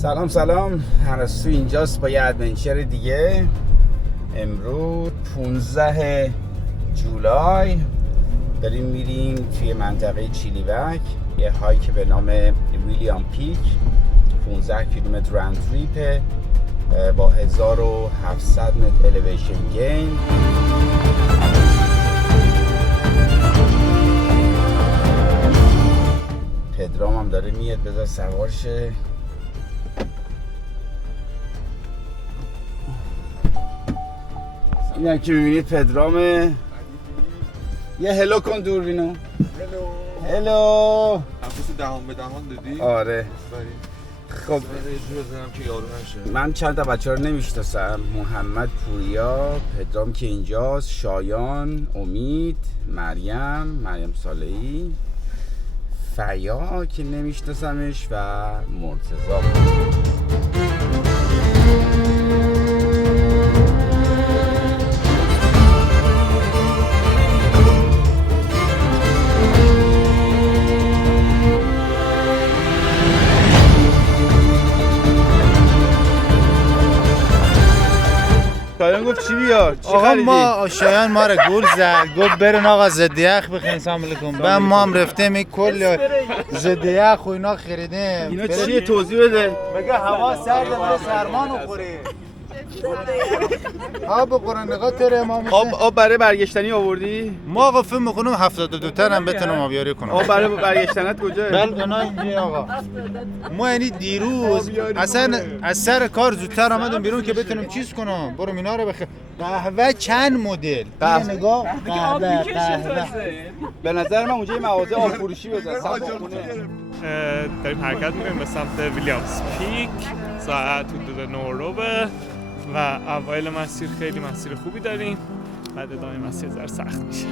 سلام هرسو اینجاست با یه ادونچر دیگه. امروز 15 جولای داریم میریم توی منطقه چیلیوک، یه هایک به نام ویلیام پیک. 15 کیلومتر راند تریپه با 1700 متر الیویشن گین. پدرام هم داره میاد، بذار سوار شه. این هم که میبینید پدرامه. یه هلو کن دوربینو. هلو. نفس دهان به دهان دادی؟ آره. خب یه جور بزنم که یارو نشه. من چند تا بچه ها رو نمیشناسم. محمد، پوریا، پدرام که اینجاست، شایان، امید، مریم صالحی، فیا که نمیشناسمش و مرتضی. شایان گفت چی بیار؟ آقا شایان ما رو گول زد، گفت برن آقا ضد یخ بخرین. سلام علیکم. بعد ما هم رفتیم کل ضد یخ و اینا خریدیم. اینا چیه؟ توضیح بده. میگه هوا سرده، برای سرما نخوره. آب بخورن نگاه تره ما میشه. آب برای برگشتنی آوردی؟ ما آقا فیلم میکنم 72 تر هم بتونم آبیاری کنم. آب برای برگشتنت کجاه؟ بله نه اینجا آقا. ما یعنی دیروز اصلا از سر کار زودتر آمدم بیرون که بتونم چیز کنم. برو اینا رو بخیر. قهوه چند مدل. این نگاه قهوه. به نظر من اونجا یه مغازه آب فروشی بزن. داریم حرکت میکنیم به سمت ویلیامز پیک. ساعت حدود 9 روبه و اوایل مسیر خیلی مسیر خوبی داریم، بعد ادامه مسیر ذره سخت میشه.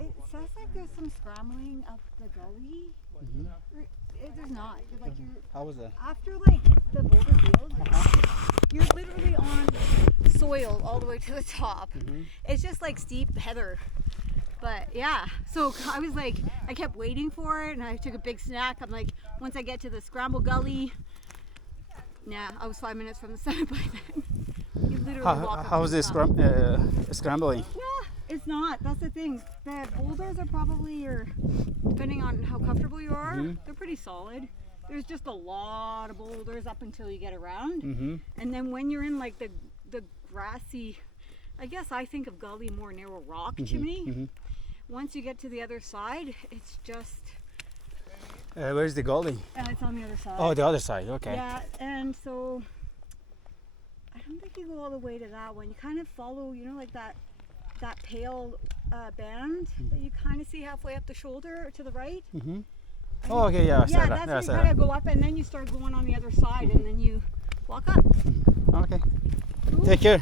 It says like there's some scrambling up the gully. There's not. Like you're. How was that? After like the boulder field, you're literally on soil all the way to the top. It's just like steep heather. But yeah, so I was like, I kept waiting for it, and I took a big snack. I'm like, once I get to the scramble gully, nah, I was 5 minutes from the summit by then. You literally walk up How to was the it top. scrambling? Yeah, it's not. That's the thing. The boulders are probably, depending on how comfortable you are, they're pretty solid. There's just a lot of boulders up until you get around. And then when you're in like the grassy, I guess I think of gully more narrow rock chimney. Once you get to the other side, it's just... Where's the gully? It's on the other side. Oh, the other side, okay. Yeah, and so I don't think you go all the way to that one. You kind of follow, you know, like that pale band that you kind of see halfway up the shoulder to the right. Oh, okay, yeah, I saw that. That's where you kind of go up, and then you start going on the other side, and then you walk up. Okay. Cool. Take care.